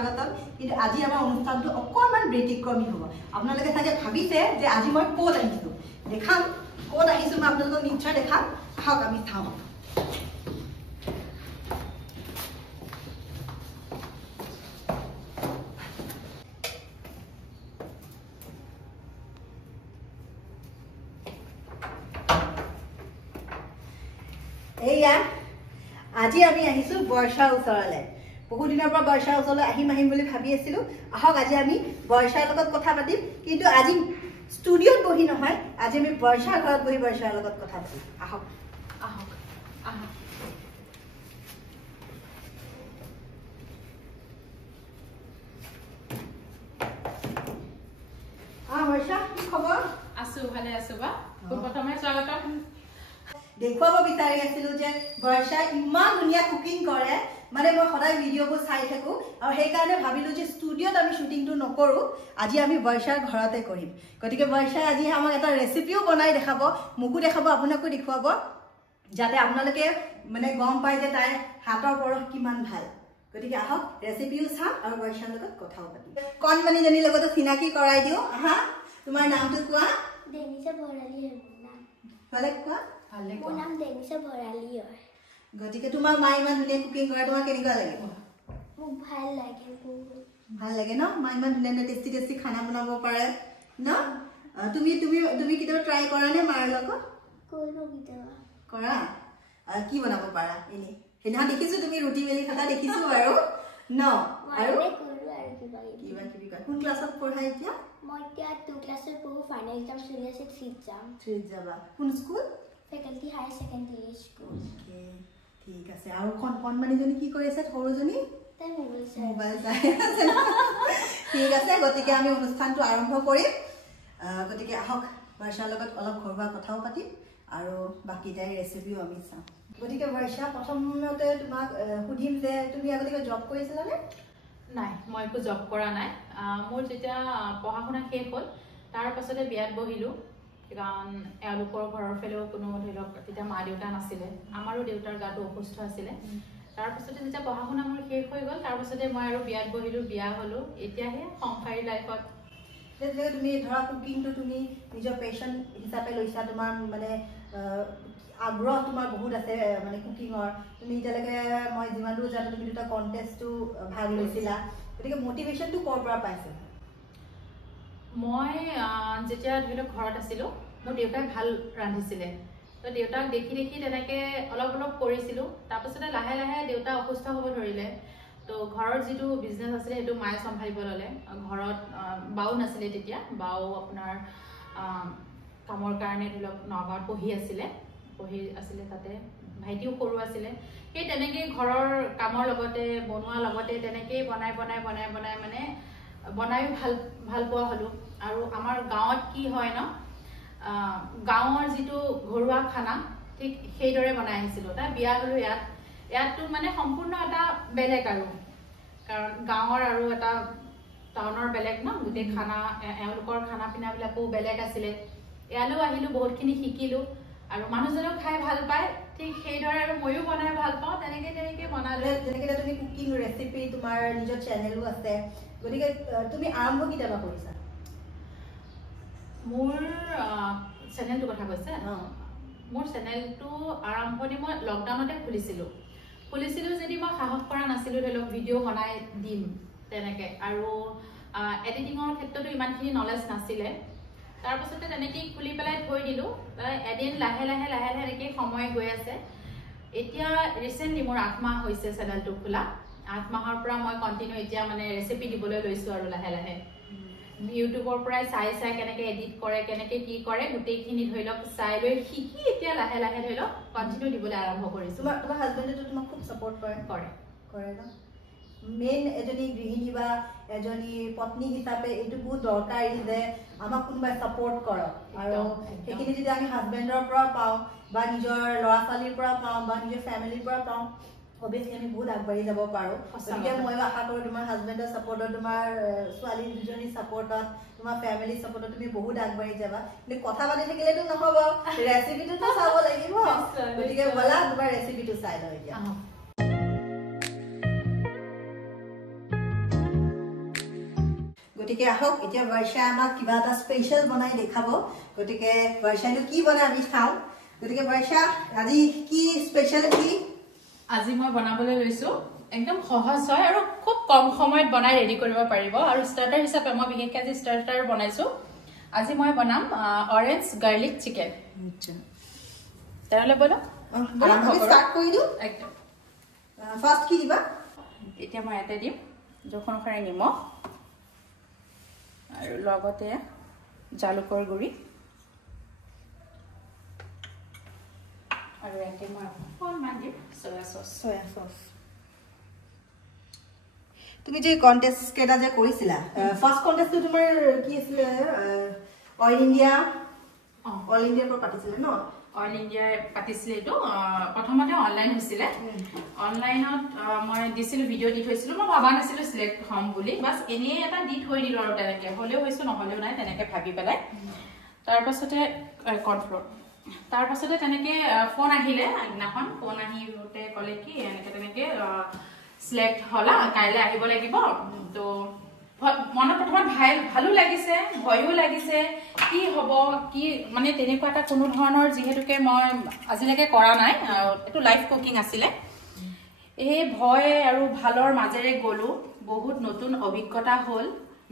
স্বাগতম কিন্তু আজি আমাৰ অনুষ্ঠানটো অকমান ব্যতিক্ৰমী হ'ব আপোনালোকে চাগে ভাবিছে যে আজি মই ক'ত আহিছো দেখাম ক'ত আহিছো মই আপোনালোকক নিশ্চয় দেখাম আহক আমি চাওঁ এইয়া আজি আমি আহিছো বৰ্ষাৰ ওচৰলৈ বহু দিনৰ পৰা বৰ্ষাৰ ওচৰলৈ আহিম বুলি ভাবি আছিলো আহক আজি আমি বৰ্ষাৰ লগত কথা পাতিম কিন্তু আজি ষ্টুডিঅ'ত বহি নহয় আজি আমি বৰ্ষাৰ ঘৰত বহি বৰ্ষাৰ লগত কথা পাতিম আহক আহক আহক বৰ্ষা কি খবৰ আছো ভালে আছো বা প্ৰথমে স্বাগতম দেখুৱাব বিচাৰি আছিলো যে বৰ্ষা ইমান ধুনীয়া কুকিং কৰে মানে মই সদায় ভিডিঅ'বোৰ চাই থাকো আৰু সেইকাৰণে ভাবিলো যে ষ্টুডিঅ'ত আমি শ্বুটিংটো নকৰো আজি আমি বৰ্ষাৰ ঘৰতে কৰিম গতিকে বৰ্ষাই আজি আমাক এটা ৰেচিপিও বনাই দেখাব মোকো দেখাব আপোনাকো দেখুৱাব যাতে আপোনালোকে মানে গম পায় যে তাইৰ হাতৰ পৰশ কিমান ভাল গতিকে আহক ৰেচিপিও চাম আৰু বৰ্ষাৰ লগত কথাও পাতিম কণমানিজনীৰ লগতো চিনাকি কৰাই দিওঁ আহা তোমাৰ নামটো কোৱা দেনিশা ভৰালী হয় নাম ভালে কোৱা মোৰ নাম দেনিশা ভৰালী হয় গতিকে তোমাৰ মা ইমান ধুনীয়া কুকিং কৰে তোমাৰ কেনেকুৱা লাগে মোক ভাল লাগে ন মা ইমান ধুনীয়া টেষ্টি খানা বনাব পাৰে ন তুমি কেতিয়াবা ট্ৰাই কৰা নে মাৰ লগত কৰা কি বনাব পাৰা এনে সেইদিনা দেখিছো তুমি ৰুটি বেলি খাতা দেখিছো আৰু ন আৰু কিবা কিবি কোন ক্লাছত পঢ়া এতিয়া মই এতিয়া 2 ক্লাছৰ পঢ়ো ফাইনেল এক্সাম চলি আছে 3 যাবা কোন school faculty higher secondary school ঠিক আছে আৰু কণমানিজনী কি কৰি আছে সৰুজনী তাই মোবাইল চাই আছে ঠিক আছে গতিকে আমি অনুষ্ঠানটো আৰম্ভ কৰিম গতিকে আহক বৰ্ষাৰ লগত অলপ ঘৰুৱা কথাও পাতিম আৰু বাকি তাইৰ ৰেচিপিও আমি চাম গতিকে বৰ্ষা প্ৰথমতে তোমাক সুধিম যে তুমি আগতে জব কৰিছিলানে নাই মই একো জব কৰা নাই মোৰ যেতিয়া পঢ়া শুনা শেষ হ'ল তাৰ পাছতে বিয়াত বহিলো কাৰণ এওঁলোকৰ ঘৰৰ ফেলেও কোনো ধৰি লওক তেতিয়া মা দেউতা নাছিলে আমাৰো দেউতাৰ গাটো অসুস্থ আছিলে তাৰ পাছতে যেতিয়া পঢ়া শুনা মোৰ শেষ হৈ গ'ল তাৰ পাছতে মই আৰু বিয়াত বহিলো বিয়া হলো এতিয়াহে সংসাৰী লাইফত যে তুমি ধৰা কুকিংটো তুমি নিজৰ পেশন হিচাপে লৈছা তোমাৰ মানে আগ্ৰহ তোমাৰ বহুত আছে মানে কুকিঙৰ তুমি এতিয়ালৈকে মই যিমান দূৰ জানো তুমি দুটা কণ্টেষ্টটো ভাগ লৈছিলা গতিকে মটিভেশ্যনটো ক'ৰ পৰা পাইছা মই যেতিয়া ধৰি লওক ঘৰত আছিলো মোৰ দেউতাই ভাল ৰান্ধিছিলে তো দেউতাক দেখি দেখি তেনেকে অলপ অলপ কৰিছিলো তাৰপাছতে লাহে লাহে দেউতা অসুস্থ হ'ব ধৰিলে তো ঘৰৰ যিটো বিজনেছ আছিলে সেইটো মায়ে চম্ভালিব ল'লে ঘৰত বাও নাছিলে তেতিয়া বাও আপোনাৰ কামৰ কাৰণে ধৰি লওক নগাঁৱত পঢ়ি আছিলে তাতে ভাইটিও সৰু আছিলে সেই তেনেকেই ঘৰৰ কামৰ লগতে বনোৱাৰ লগতে তেনেকেই বনাই মানে বনায়ো ভাল পোৱা হলো আৰু আমাৰ গাঁৱত কি হয় ন গাঁৱৰ যিটো ঘৰুৱা খানা ঠিক সেইদৰে বনাই আহিছিলো তাৰ বিয়া হলো ইয়াতটো মানে সম্পূৰ্ণ এটা বেলেগ আৰু কাৰণ গাঁৱৰ আৰু এটা টাউনৰ বেলেগ ন গোটেই খানা এওঁলোকৰ খানা পিনাবিলাকো বেলেগ আছিলে ইয়ালৈও আহিলো বহুতখিনি শিকিলো আৰু মানুহজনেও খাই ভাল পায় ঠিক সেইদৰে আৰু ময়ো বনাই ভাল পাওঁ তেনেকে বনালে যেনেকে তুমি কুকিং ৰেচিপি তোমাৰ নিজৰ চেনেলো আছে গতিকে তুমি আৰম্ভ কেতিয়াবা কৰিছা মোৰ চেনেলটো কথা কৈছে মোৰ চেনেলটো আৰম্ভণি মই লকডাউনতে খুলিছিলো যদি মই সাহস কৰা নাছিলো ধৰি লওক ভিডিঅ' বনাই দিম তেনেকে আৰু এডিটিঙৰ ক্ষেত্ৰতো ইমানখিনি নলেজ নাছিলে তাৰপাছতে তেনেকেই খুলি পেলাই থৈ দিলো এদিন লাহে লাহে এনেকৈ সময় গৈ আছে এতিয়া ৰিচেণ্টলি মোৰ 8 মাহ হৈছে চেনেলটো খোলা 8 মাহৰ পৰা মই কণ্টিনিউ এতিয়া মানে ৰেচিপি দিবলৈ লৈছো আৰু লাহে লাহে ইউটিউবৰ পৰাই চাই কেনেকে এডিট কৰে কেনেকে কি কৰে গোটেইখিনি ধৰি লওক চাই লৈ শিকি এতিয়া লাহে লাহে ধৰি লওক কণ্টিনিউ দিবলৈ আৰম্ভ কৰিছো তোমাৰ হাজবেণ্ডে তোমাক খুব ছাপোৰ্ট কৰে ন মেইন এজনী গৃহিণী বা এজনী পত্নী হিচাপে এইটো বহুত দৰকাৰী যে আমাক কোনোবাই ছাপোৰ্ট কৰক আৰু সেইখিনি যদি আমি হাজবেণ্ডৰ পৰা পাওঁ বা নিজৰ ল'ৰা ছোৱালীৰ পৰা পাওঁ বা নিজৰ ফেমিলিৰ পৰা পাওঁ অবভিয়াছলি আমি বহুত আগবাঢ়ি যাব পাৰোঁ গতিকে মই আশা কৰোঁ তোমাৰ হাজবেণ্ডৰ ছাপোৰ্টত তোমাৰ ছোৱালী দুজনী ছাপোৰ্টত তোমাৰ ফেমিলি ছাপোৰ্টত তুমি বহুত আগবাঢ়ি যাবা কিন্তু কথা পাতি থাকিলেতো নহ'ব ৰেচিপিটোতো চাব লাগিব গতিকে ব'লা তোমাৰ ৰেচিপিটো চাই লওঁ এতিয়া গতিকে আহক এতিয়া বৰ্ষা আমাক কিবা এটা স্পেশাল বনাই দেখাব গতিকে বৰ্ষাটো কি বনাই আমি চাওঁ গতিকে বৰ্ষা আজি কি স্পেশাল কি আজি মই বনাবলৈ লৈছো একদম সহজ হয় আৰু খুব কম সময়ত বনাই ৰেডি কৰিব পাৰিব আৰু স্টাৰ্টাৰ হিচাপে মই বিশেষকৈ আজি স্টাৰ্টাৰ বনাইছো আজি মই বনাম অৰেঞ্জ গাৰ্লিক চিকেন আচ্ছা তেহলে বলো আমি স্টাৰ্ট কৰি দিও একদম ফাৰ্স্ট কি দিবা এতিয়া মই ইয়াতে দিম জোখ অনুসাৰে নিমখ আৰু লগতে জালুকৰ গুড়ি আৰু ইয়াতে মই অকণমান দিম সয়া চচ তুমি যে কন্টেস্ট কেটা যে কৰিছিলা ফাৰ্স্ট কন্টেস্টটো তোমাৰ কি আছিল অল ইন্ডিয়াৰ পৰা পাতিছিলে ন অল ইন্ডিয়াৰ পাতিছিলে এইটো প্ৰথমতে অনলাইন হৈছিলে অনলাইনত মই দিছিলোঁ ভিডিঅ' দি থৈছিলোঁ মই ভাবা নাছিলোঁ চিলেক্ট হ'ম বুলি বাছ এনেই এটা দি থৈ দিলোঁ আৰু তেনেকৈ হ'লেও হৈছোঁ নহ'লেও নাই তেনেকৈ ভাবি পেলাই তাৰপাছতে কৰ্ণফ্ল'ৰ তাৰপাছতে তেনেকৈ ফোন আহিলে আগদিনাখন ফোন আহিতে ক'লে কি এনেকৈ তেনেকৈ চিলেক্ট হ'লা কাইলৈ আহিব লাগিব তো মনত প্ৰথমত ভালো লাগিছে ভয়ো লাগিছে কি হ'ব কি মানে তেনেকুৱা এটা কোনো ধৰণৰ যিহেতুকে মই আজিলৈকে কৰা নাই এইটো লাইভ কুকিং আছিলে এই ভয় আৰু ভালৰ মাজেৰে গ'লোঁ বহুত নতুন অভিজ্ঞতা হ'ল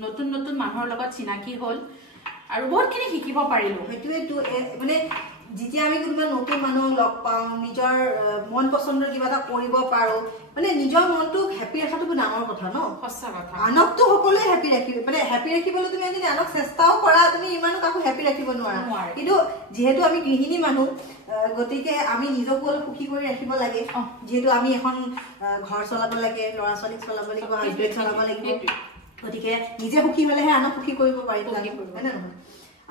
নতুন নতুন মানুহৰ লগত চিনাকি হ'ল আৰু বহুতখিনি শিকিব পাৰিলোঁ সেইটোৱেতো মানে যেতিয়া আমি কোনোবা নতুন মানুহ লগ পাওঁ নিজৰ মন পছন্দৰ কিবা এটা কৰিব পাৰোঁ মানে নিজৰ মনটো হেপি ৰখাটো ডাঙৰ কথা ন সঁচা কথা আনকতো সকলোৱে হেপি ৰাখিব মানে হেপি ৰাখিবলৈ তুমি যদি আনক চেষ্টাও কৰা তুমি ইমানো কাকো হেপি ৰাখিব নোৱাৰা কিন্তু যিহেতু আমি গৃহিণী মানুহ গতিকে আমি নিজকো অলপ সুখী কৰি ৰাখিব লাগে যিহেতু আমি এখন ঘৰ চলাব লাগে ল'ৰা ছোৱালীক চলাব লাগিব হাজবেণ্ড চলাব লাগিব গতিকে নিজে সুখী হ'লেহে আনক সুখী কৰিব পাৰিব হয় নে নহয়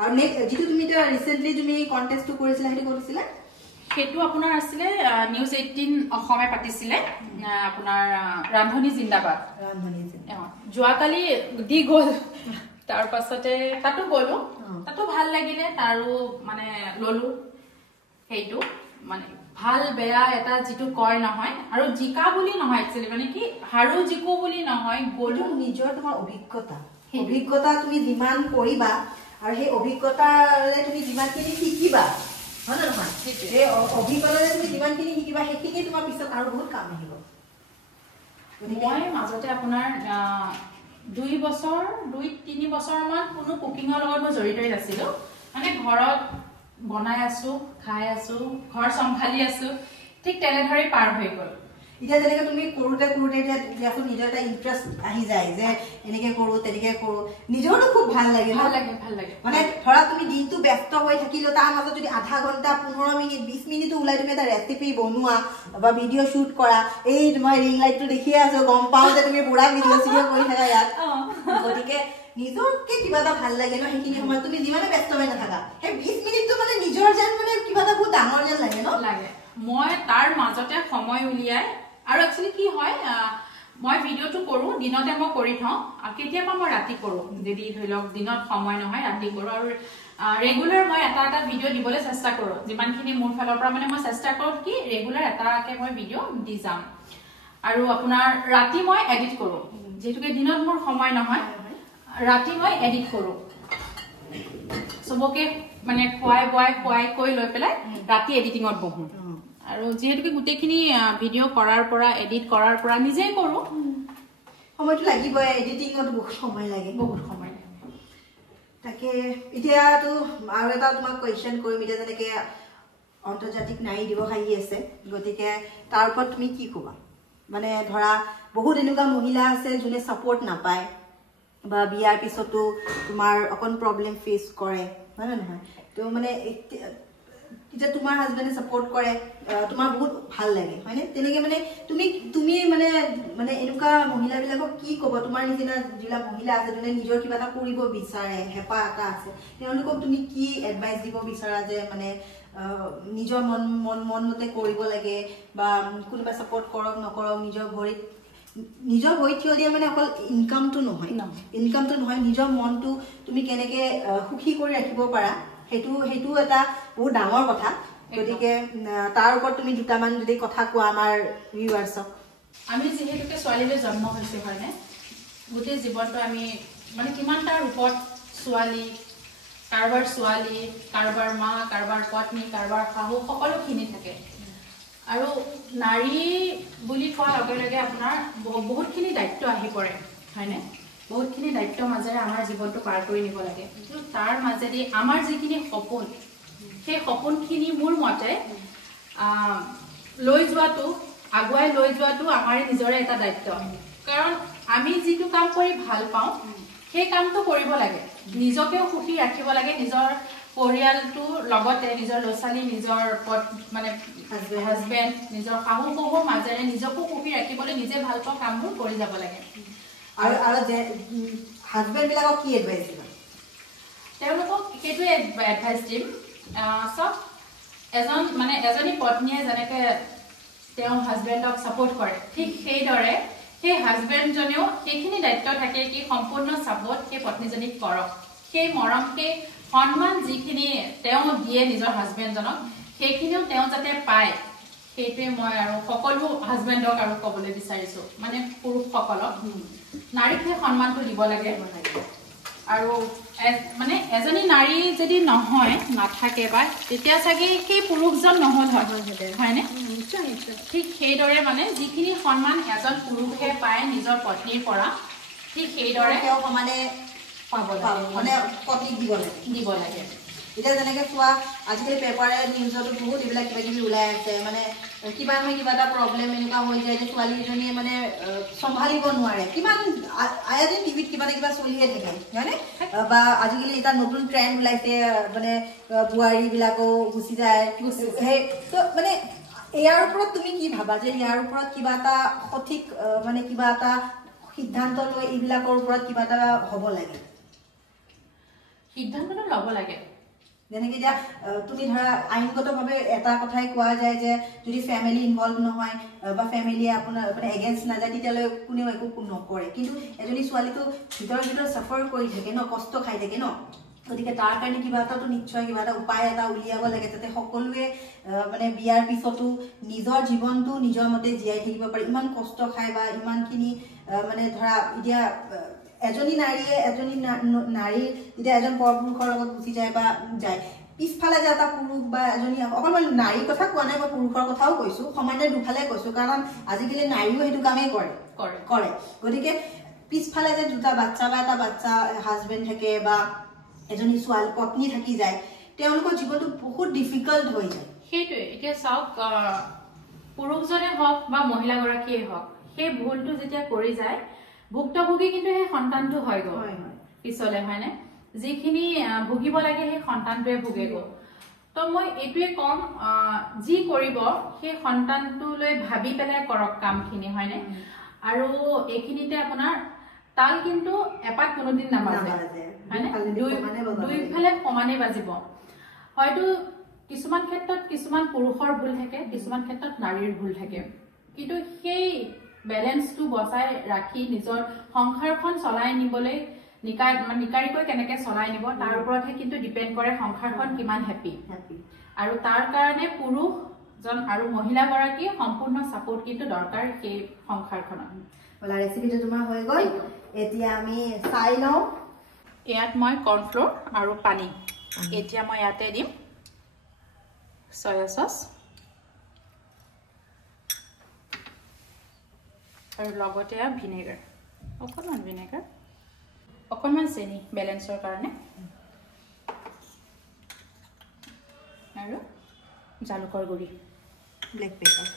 আৰু নেক্সট যিটো তুমি এতিয়া ৰিচেণ্টলি তুমি কণ্টেষ্টটো কৰিছিলা সেইটো কৰিছিলা সেইটো আপোনাৰ আছিলে নিউজ 18 অসমে পাতিছিলে আপোনাৰ ৰান্ধনী জিন্দাবাদ যোৱাকালি দি গ'ল তাৰপাছতে তাতো গ'লো তাতো ভাল লাগিলে তাৰো মানে ল'লো সেইটো মানে ভাল বেয়া এটা যিটো কয় নহয় আৰু জিকা বুলি নহয় একচুৱেলি মানে কি হাৰো জিকো বুলি নহয় গ'লো নিজৰ তোমাৰ অভিজ্ঞতা তুমি যিমান কৰিবা আৰু সেই অভিজ্ঞতাৰে তুমি যিমানখিনি শিকিবা হয় নে নহয় সেই অভিজ্ঞতাৰে তুমি যিমানখিনি শিকিবা সেইখিনি তোমাৰ পিছত আৰু বহুত কাম আহিব মই মাজতে আপোনাৰ 2-3 বছৰমান কোনো কুকিঙৰ লগত মই জড়িত নাছিলোঁ মানে ঘৰত বনাই আছোঁ খাই আছোঁ ঘৰ চম্ভালি আছোঁ ঠিক তেনেদৰে পাৰ হৈ গ'ল এতিয়া যেনেকৈ তুমি কৰোঁতে এতিয়া দিয়াচোন নিজৰ এটা ইণ্টাৰেষ্ট আহি যায় যে এনেকৈ কৰোঁ তেনেকৈ কৰোঁ নিজৰতো খুব ভাল লাগে মানে ধৰা তুমি দিনটো ব্যস্ত হৈ থাকিলেও তাৰ মাজত যদি আধা ঘণ্টা 15 মিনিট 20 মিনিটো ওলাই তুমি এটা ৰেচিপি বনোৱা বা ভিডিঅ' শ্বুট কৰা এই তোমাৰ ৰিং লাইটটো দেখিয়ে আছো গম পাওঁ যে তুমি পুৰা ভিডিঅ' চিডিঅ' কৰি থাকা ইয়াত গতিকে নিজকে কিবা এটা ভাল লাগে ন সেইখিনি সময়ত তুমি যিমানে ব্যস্ত হৈ নাথাকা সেই 20 মিনিটটো মানে নিজৰ যেন মানে কিবা এটা বহুত ডাঙৰ যেন লাগে ন লাগে মই তাৰ মাজতে সময় উলিয়াই আৰু একচুৱেলি কি হয় মই ভিডিঅ'টো কৰোঁ দিনতে মই কৰি থওঁ কেতিয়াবা মই ৰাতি কৰোঁ যদি ধৰি লওক দিনত সময় নহয় ৰাতি কৰোঁ আৰু ৰেগুলাৰ মই এটা ভিডিঅ' দিবলৈ চেষ্টা কৰোঁ যিমানখিনি মোৰ ফালৰ পৰা মানে মই চেষ্টা কৰোঁ কি ৰেগুলাৰ এটাকৈ মই ভিডিঅ' দি যাম আৰু আপোনাৰ ৰাতি মই এডিট কৰোঁ যিহেতুকে দিনত মোৰ সময় নহয় ৰাতি মই এডিট কৰোঁ চবকে মানে খুৱাই কৈ লৈ পেলাই ৰাতি এডিটিঙত বহোঁ আৰু যেহেতুকে গোটেইখিনি ভিডিঅ' কৰাৰ পৰা এডিট কৰাৰ পৰা নিজেই কৰোঁ সময়টো লাগিবই এডিটিঙত বহুত সময় লাগে তাকে এতিয়াতো আৰু এটা তোমাক কুৱেশ্যন কৰিম এতিয়া যেনেকৈ আন্তৰ্জাতিক নাৰী দিৱস আহি আছে গতিকে তাৰ ওপৰত তুমি কি ক'বা মানে ধৰা বহুত এনেকুৱা মহিলা আছে যোনে ছাপোৰ্ট নাপায় বা বিয়াৰ পিছতো তোমাৰ অকণ প্ৰব্লেম ফেচ কৰে হয় নে নহয় তো মানে এতিয়া তোমাৰ হাজবেণ্ডে ছাপোৰ্ট কৰে তোমাৰ বহুত ভাল লাগে হয়নে তেনেকৈ মানে তুমি মানে এনেকুৱা মহিলাবিলাকক কি ক'ব তোমাৰ নিচিনা যিবিলাক মহিলা আছে যোনে নিজৰ কিবা এটা কৰিব বিচাৰে হেঁপাহ এটা আছে তেওঁলোকক তুমি কি এডভাইচ দিব বিচাৰা যে মানে নিজৰ মনমতে কৰিব লাগে বা কোনোবাই ছাপোৰ্ট কৰক নকৰক নিজৰ ভৰিত থিয় দিয়া মানে অকল ইনকামটো নহয় নিজৰ মনটো তুমি কেনেকৈ সুখী কৰি ৰাখিব পাৰা সেইটো এটা বহুত ডাঙৰ কথা গতিকে তাৰ ওপৰত তুমি দুটামান যদি কথা কোৱা আমাৰ ভিউৱাৰ্ছক আমি যিহেতুকে ছোৱালীলৈ জন্ম হৈছোঁ হয়নে গোটেই জীৱনটো আমি মানে কিমানটা ৰূপত ছোৱালী, কাৰোবাৰ মা, কাৰোবাৰ পত্নী, কাৰোবাৰ শাহু সকলোখিনি থাকে। আৰু নাৰী বুলি কোৱাৰ লগে লগে আপোনাৰ বহুতখিনি দায়িত্ব আহি পৰে, হয়নে? বহুতখিনি দায়িত্বৰ মাজেৰে আমাৰ জীৱনটো পাৰ কৰি নিব লাগে। কিন্তু তাৰ মাজেদি আমাৰ যিখিনি সপোন, সেই সপোনখিনি মোৰ মতে আগুৱাই লৈ যোৱাটো আমাৰে নিজৰে এটা দায়িত্ব। কাৰণ আমি যিটো কাম কৰি ভাল পাওঁ সেই কামটো কৰিব লাগে, নিজকেও সুখী ৰাখিব লাগে, নিজৰ পৰিয়ালটোৰ লগতে নিজৰ ল'ৰা ছোৱালী, নিজৰ মানে হাজবেণ্ড, নিজৰ শাহু শহুৰ মাজেৰে নিজকো সুখী ৰাখিবলৈ নিজে ভাল পোৱা কামবোৰ কৰি যাব লাগে। আৰু যে হাজবেণ্ড বিলাকক কি এডভাইচ দিবা? তেওঁলোকক সেইটোৱে এডভাইচ দিম, চব এজনী পত্নীয়ে যেনেকৈ তেওঁৰ হাজবেণ্ডক ছাপোৰ্ট কৰে, ঠিক সেইদৰে সেই হাজবেণ্ডজনেও সেইখিনি দায়িত্ব থাকে কি সম্পূৰ্ণ ছাপোৰ্ট সেই পত্নীজনীক কৰক। সেই মৰম, সেই সন্মান যিখিনি তেওঁ দিয়ে নিজৰ হাজবেণ্ডজনক, সেইখিনিও তেওঁ যাতে পায়, সেইটোৱে মই আৰু সকলো হাজবেণ্ডক আৰু ক'বলৈ বিচাৰিছোঁ, মানে পুৰুষসকলক নাৰীক সেই সন্মানটো দিব লাগে। আৰু মানে এজনী নাৰী যদি নাথাকে বা তেতিয়া চাগে সেই পুৰুষজন নহ'ল হয়নে? ঠিক সেইদৰে মানে যিখিনি সন্মান এজন পুৰুষে পায় নিজৰ পত্নীৰ পৰা, ঠিক সেইদৰে তেওঁ সমানে পাব লাগে, মানে পত্নীক দিব লাগে। এতিয়া যেনেকৈ চোৱা, আজিকালি পেপাৰে নিউজতো বহুত এইবিলাক কিবা কিবি ওলাই আছে, মানে কিবা নহয় কিবা এটা প্ৰব্লেম এনেকুৱা হৈ যায় যে ছোৱালীজনীয়ে মানে চম্ভালিব নোৱাৰে। কিমান আয়াদিন টিভিত কিবা না কিবা চলিয়ে থাকে, হয়নে? বা আজিকালি এটা নতুন ট্ৰেণ্ড ওলাইছে, মানে বোৱাৰীবিলাকো গুচি যায়। সেই তো মানে ইয়াৰ ওপৰত তুমি কি ভাবা যে ইয়াৰ ওপৰত কিবা এটা সঠিক মানে কিবা এটা সিদ্ধান্ত লৈ এইবিলাকৰ ওপৰত কিবা এটা হ'ব লাগে? সিদ্ধান্তটো ল'ব লাগে। যেনেকৈ এতিয়া তুমি ধৰা আইনগতভাৱে এটা কথাই কোৱা যায় যে যদি ফেমিলি ইনভলভ নহয় বা ফেমিলিয়ে আপোনাৰ মানে এগেইনষ্ট নাযায় তেতিয়ালৈ কোনেও একো নকৰে। কিন্তু এজনী ছোৱালীটো ভিতৰত চাফাৰ কৰি থাকে ন, কষ্ট খাই থাকে ন, গতিকে তাৰ কাৰণে কিবা এটাতো নিশ্চয় কিবা এটা উপায় এটা উলিয়াব লাগে যাতে সকলোৱে মানে বিয়াৰ পিছতো নিজৰ জীৱনটো নিজৰ মতে জীয়াই থাকিব পাৰে। ইমান কষ্ট খায় বা ইমানখিনি মানে ধৰা এতিয়া এজনী নাৰীয়ে যেতিয়া এজন পৰপুৰুষৰ লগত গুচি যায় বা যায়, পিছফালে যে এটা পুৰুষ বা এজনী, অকল মই নাৰীৰ কথা কোৱা নাই, মই পুৰুষৰ কথাও কৈছোঁ, সমানে দুফালে কৈছোঁ, কাৰণ আজিকালি নাৰীও সেইটো কামেই কৰে। গতিকে পিছফালে যে দুটা বাচ্চা বা এটা বাচ্চা হাজবেণ্ড থাকে বা এজনী ছোৱালী পত্নী থাকি যায়, তেওঁলোকৰ জীৱনটো বহুত ডিফিকাল্ট হৈ যায়। সেইটোৱে এতিয়া চাওক, পুৰুষজনে হওক বা মহিলাগৰাকীয়ে হওক, সেই ভুলটো যেতিয়া কৰি যায় ভুক্তভোগী কিন্তু সেই সন্তানটো হয় গৈ পিছলে, হয়নে? যিখিনি ভুগিব লাগে সেই সন্তানটোৱে ভুগে গৈ। তো মই এইটোৱে ক'ম, যি কৰিব সেই সন্তানটোলৈ ভাবি পেলাই কৰক কামখিনি, হয়নে? আৰু এইখিনিতে আপোনাৰ তাল কিন্তু এপাত কোনোদিন নাবাজে, হয়নে? দুইফালে সমানে বাজিব। হয়তো কিছুমান ক্ষেত্ৰত কিছুমান পুৰুষৰ ভুল থাকে, কিছুমান ক্ষেত্ৰত নাৰীৰ ভুল থাকে, কিন্তু সেই বেলেঞ্চটো বচাই ৰাখি নিজৰ সংসাৰখন চলাই নিবলৈ নিকাৰিকৈ কেনেকৈ চলাই নিব তাৰ ওপৰতহে কিন্তু ডিপেণ্ড কৰে সংসাৰখন কিমান হেপি। আৰু তাৰ কাৰণে পুৰুষজন আৰু মহিলাগৰাকী সম্পূৰ্ণ ছাপোৰ্ট কিন্তু দৰকাৰ সেই সংসাৰখনত। ৰেচিপিটো তোমাৰ হৈ গ'ল, এতিয়া আমি চাই লওঁ। ইয়াত মই কৰ্ণফ্ল'ৰ আৰু পানী, এতিয়া মই ইয়াতে দিম চয়া চচ আৰু লগতে ভিনেগাৰ, অকণমান চেনি বেলেঞ্চৰ কাৰণে, আৰু জালুকৰ গুড়ি, ব্লেক পেপাৰ।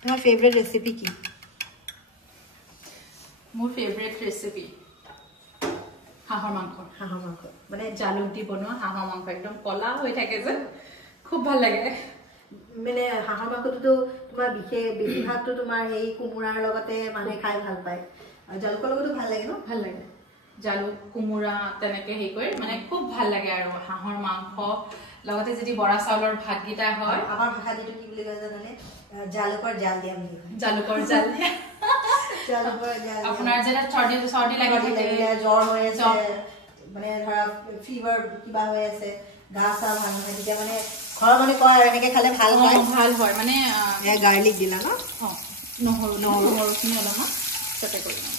তোমাৰ ফেভৰেট ৰেচিপি কি? মোৰ ফেভৰেট ৰেচিপি হাঁহৰ মাংস। মানে জালুক দি বনোৱা হাঁহৰ মাংস, একদম কলা হৈ থাকে যে, খুব ভাল লাগে। মানে হাঁহৰ মাংসটোতো তোমাৰ বেছিভাগটো তোমাৰ সেই কোমোৰাৰ লগতে মানুহে খাই ভাল পায়, আৰু জালুকৰ লগতো ভাল লাগে ন? ভাল লাগে, জালুক কোমোৰা তেনেকে হেৰি কৰি মানে খুব ভাল লাগে। আৰু হাঁহৰ মাংস লগতে যদি বৰা চাউলৰ ভাতকেইটা হয়, আমাৰ ভাষাত এইটো কি বুলি কয় জানানে? জালুকৰ জাল দিয়া বুলি কয়। জালুকৰ জাল দিয়া। আপোনাৰ যেতিয়া চৰ্দি লাগিলে, জ্বৰ হৈ আছে, মানে ধৰা ফিভাৰ কিবা হৈ আছে, গা চা ভাল নহয়, তেতিয়া মানে ঘৰৰ মানে কয় আৰু এনেকৈ খালে ভাল হয় ভাল হয় মানে গাৰ্লিক দিলা ন নহৰুখিনি অলপমান তাতে কৰি ল'ম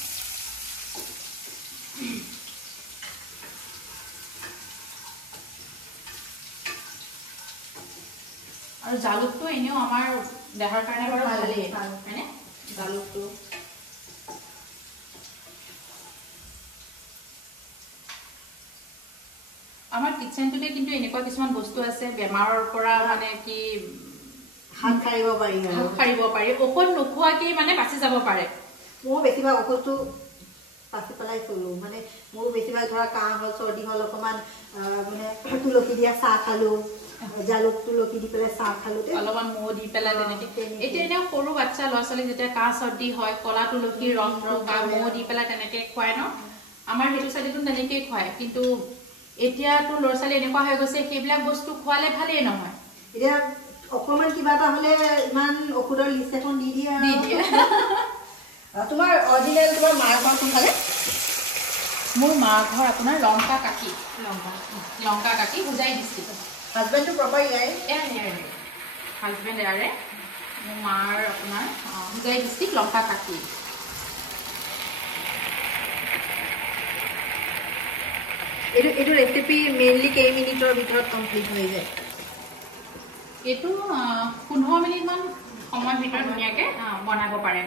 আৰু জালুকটো এনেও আমাৰ দেহাৰ কাৰণে বাৰু ভালেই হয়নে জালুকটো আমাৰ কিচেনটোতে কিন্তু এনেকুৱা কিছুমান বস্তু আছে বেমাৰৰ পৰা মানে কি হাত সাৰিব পাৰি ঔষধ নোখোৱাকে মানে বাচি যাব পাৰে মোৰ বেছিভাগ ঔষধটো বাচি পেলাই চলো মানে মোৰ বেছিভাগ ধৰা কাহ হ'ল চৰ্দি হ'ল অকণমান মানে তুলসী দিয়া চাহ খালো জালুক তুলসী দি পেলাই চাহ খালো অলপমান মৌ দি পেলাই তেনেকে এতিয়া এনেও সৰু বাচ্চা ল'ৰা ছোৱালীক যেতিয়া কাহ চৰ্দি হয় কলা তুলসীৰ ৰস বা মৌ দি পেলাই তেনেকে খুৱাই ন আমাৰ সেইটো চাইডেতো তেনেকেই খুৱায় কিন্তু এতিয়াতো ল'ৰা ছোৱালী এনেকুৱা হৈ গৈছে সেইবিলাক বস্তু খোৱালে ভালেই নহয় এতিয়া অকণমান কিবা এটা হ'লে ইমান ঔষধৰ লিষ্ট এখন দি দিয়ে তোমাৰ অৰিজিনেল তোমাৰ মাৰ ঘৰ কোনফালে মোৰ মাৰ ঘৰ আপোনাৰ লংকা কাকি হোজাই ডিষ্ট্ৰিক্ট হাজবেণ্ডটো প্ৰপাৰ ইয়াৰে হাজবেণ্ড ইয়াৰে মোৰ মাৰ আপোনাৰ হোজাই ডিষ্ট্ৰিক্ট লংকা কাকি এইটো ৰেচিপি মেইনলি কেই মিনিটৰ ভিতৰত কমপ্লিট হৈ যায় এইটো 15 মিনিটমান সময়ৰ ভিতৰত ধুনীয়াকৈ বনাব পাৰে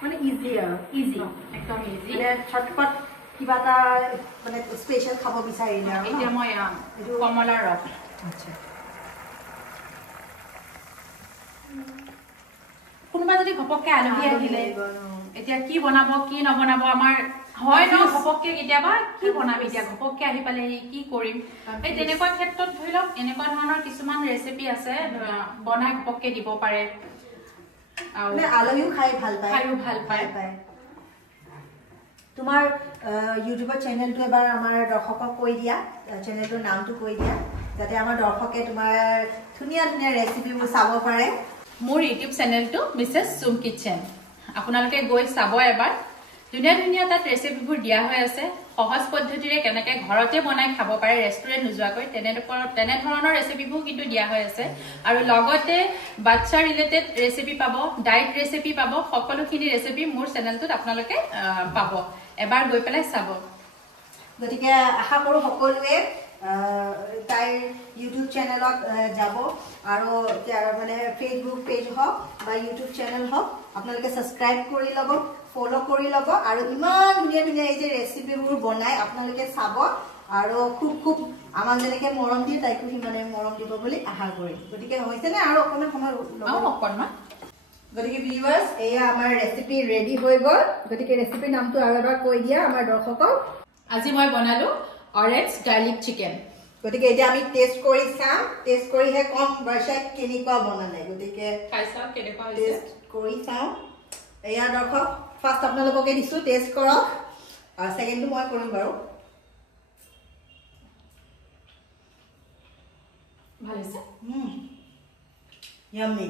মানে ইজি আৰু ইজি একদম ইজি মানে ছটপট কিবা এটা মানে স্পেচিয়েল খাব বিচাৰিলে আৰু এতিয়া মই কমলাৰ ৰস আচ্ছা কোনোবা যদি ঘপককৈ আলহী আহিলে এতিয়া কি বনাব কি নবনাব আমাৰ হয় ন ঘপককৈ কেতিয়াবা কি বনাবি এতিয়া ঘপককৈ আহি পালে কি কৰিম এই তেনেকুৱা ক্ষেত্ৰত ধৰি লওক এনেকুৱা ধৰণৰ কিছুমান ৰেচিপি আছে বনাই ঘপককৈ দিব পাৰে আলহীও খাই ভাল পায় তোমাৰ ইউটিউবৰ চেনেলটো এবাৰ আমাৰ দৰ্শকক কৈ দিয়া চেনেলটোৰ নামটো কৈ দিয়া যাতে আমাৰ দৰ্শকে তোমাৰ ধুনীয়া ধুনীয়া ৰেচিপিবোৰ চাব পাৰে মোৰ ইউটিউব চেনেলটো মিছেছ চুম কিটচেন আপোনালোকে গৈ চাব এবাৰ ধুনীয়া ধুনীয়া তাত ৰেচিপিবোৰ দিয়া হৈ আছে সহজ পদ্ধতিৰে কেনেকৈ ঘৰতে বনাই খাব পাৰে ৰেষ্টুৰেণ্ট নোযোৱাকৈ তেনেধৰণৰ ৰেচিপিবোৰ কিন্তু দিয়া হৈ আছে আৰু লগতে বাচ্চা ৰিলেটেড ৰেচিপি পাব ডায়েট ৰেচিপি পাব সকলোখিনি ৰেচিপি মোৰ চেনেলটোত আপোনালোকে পাব এবাৰ গৈ পেলাই চাব গতিকে আশা কৰোঁ সকলোৱে তাইৰ ইউটিউব চেনেলত যাব আৰু মানে ফেচবুক পেজ হওক বা ইউটিউব চেনেল হওক আপোনালোকে ছাবস্ক্ৰাইব কৰি ল'ব ফ'ল' কৰি ল'ব আৰু ইমান ধুনীয়া ধুনীয়া এই যে ৰেচিপিবোৰ বনাই আপোনালোকে চাব আৰু খুব খুব আমাক যেনেকৈ মৰম দিয়ে তাইকো সিমানে মৰম দিব বুলি আশা কৰিম গতিকে হৈছেনে আৰু অকণমান সময় অকণমান গতিকে ভিউৱাৰ্ছ এয়া আমাৰ ৰেচিপি ৰেডি হৈ গ'ল গতিকে ৰেচিপিৰ নামটো আৰু এবাৰ কৈ দিয়া আমাৰ দৰ্শকক আজি মই বনালোঁ অৰেঞ্জ গাৰ্লিক চিকেন গতিকে এতিয়া আমি টেষ্ট কৰি চাম টেষ্ট কৰিহে কম বৰ্ষাই কেনেকুৱা বনালে গতিকে খাই চাওঁ কেনেকুৱা টেষ্ট কৰি চাওঁ এয়া দৰ্শক ফাৰ্ষ্ট আপোনালোককে দিছোঁ টেষ্ট কৰক আৰু ছেকেণ্ডটো মই কৰিম বাৰু ভাল হৈছে ইয়াম্মি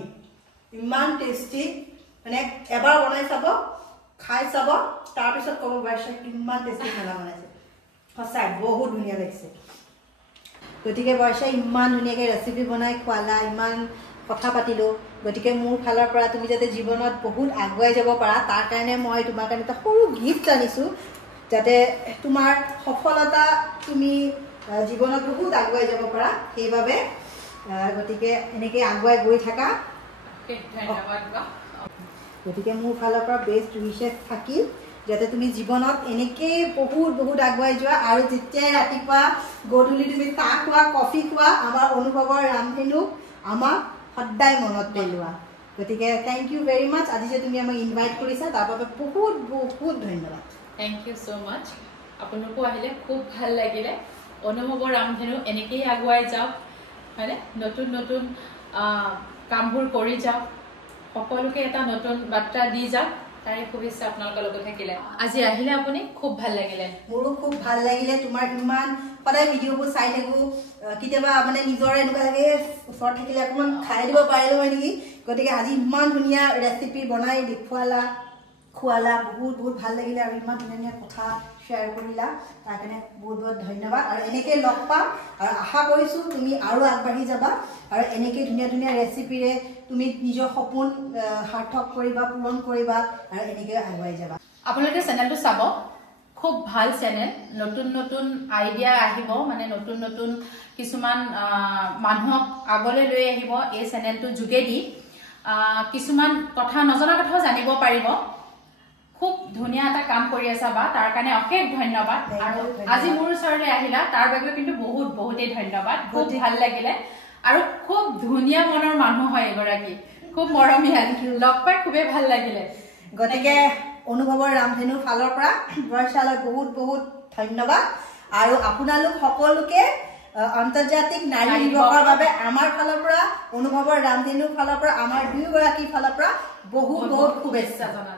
ইমান টেষ্টি মানে এবাৰ বনাই চাব খাই চাব তাৰপিছত ক'ব বৰ্ষাই কিমান টেষ্টি খানা বনাইছে সঁচাই বহুত ধুনীয়া লাগিছে গতিকে বৰ্ষাই ইমান ধুনীয়াকৈ ৰেচিপি বনাই খোৱালা ইমান কথা পাতিলোঁ গতিকে মোৰ ফালৰ পৰা তুমি যাতে জীৱনত বহুত আগুৱাই যাব পাৰা তাৰ কাৰণে মই তোমাৰ কাৰণে এটা সৰু গিফ্ট আনিছোঁ যাতে তোমাৰ সফলতা তুমি জীৱনত বহুত আগুৱাই যাব পাৰা সেইবাবে গতিকে এনেকৈ আগুৱাই গৈ থাকা গতিকে মোৰ ফালৰ পৰা বেষ্ট উইচেছ থাকিল যাতে তুমি জীৱনত এনেকৈয়ে বহুত বহুত আগুৱাই যোৱা আৰু যেতিয়াই ৰাতিপুৱা গধূলি তুমি চাহ খোৱা কফি খোৱা আমাৰ অনুভৱৰ ৰামধেনুক আমাক সদায় মনত পেলোৱা গতিকে থেংক ইউ ভেৰি মাছ আজি যে তুমি আমাক ইনভাইট কৰিছা তাৰ বাবে বহুত বহুত ধন্যবাদ থেংক ইউ ছ' মাছ আপোনালোকো আহিলে খুব ভাল লাগিলে অনুভৱৰ ৰামধেনু এনেকৈয়ে আগুৱাই যাওক হয়নে নতুন নতুন কামবোৰ কৰি যাওক সকলোকে এটা নতুন বাৰ্তা দি যাওক তাৰে শুভেচ্ছা আপোনালোকৰ লগত থাকিলে আজি আহিলে আপুনি খুব ভাল লাগিলে মোৰো খুব ভাল লাগিলে তোমাৰ ইমান সদায় ভিডিঅ'বোৰ চাই থাকোঁ কেতিয়াবা মানে নিজৰ এনেকুৱা লাগে ওচৰত থাকিলে অকণমান খাই দিব পাৰিলোঁ হয় নেকি গতিকে আজি ইমান ধুনীয়া ৰেচিপি বনাই দেখুৱালা খুৱালা বহুত বহুত ভাল লাগিলে আৰু ইমান ধুনীয়া কথা শ্বেয়াৰ কৰিলা তাৰ কাৰণে বহুত বহুত ধন্যবাদ আৰু এনেকৈ লগ পাম আৰু আশা কৰিছোঁ তুমি আৰু আগবাঢ়ি যাবা আৰু এনেকৈ ধুনীয়া ধুনীয়া ৰেচিপিৰে তুমি নিজৰ সপোন সাৰ্থক কৰিবা পূৰণ কৰিবা আৰু এনেকৈ আগুৱাই যাবা আপোনালোকে চেনেলটো চাব খুব ভাল চেনেল নতুন নতুন আইডিয়া আহিব মানে নতুন নতুন কিছুমান মানুহক আগলৈ লৈ আহিব এই চেনেলটোৰ যোগেদি কিছুমান কথা নজনা কথাও জানিব পাৰিব খুব ধুনীয়া এটা কাম কৰি আছা বা তাৰ কাৰণে অশেষ ধন্যবাদ আৰু আজি মোৰ ওচৰলৈ আহিলা তাৰ বাবে কিন্তু বহুতেই ধন্যবাদ খুব ভাল লাগিলে আৰু খুব ধুনীয়া মনৰ মানুহ হয় এগৰাকী খুব মৰমীয়াল লগ পাই খুবেই ভাল লাগিলে গতিকে অনুভৱৰ ৰামধেনুৰ ফালৰ পৰা বৰ্ষালৈ বহুত বহুত ধন্যবাদ আৰু আপোনালোক সকলোকে আন্তৰ্জাতিক নাৰী দিৱসৰ বাবে আমাৰ ফালৰ পৰা অনুভৱৰ ৰামধেনুৰ ফালৰ পৰা আমাৰ দুয়োগৰাকীৰ ফালৰ পৰা বহুত বহুত শুভেচ্ছা জনালোঁ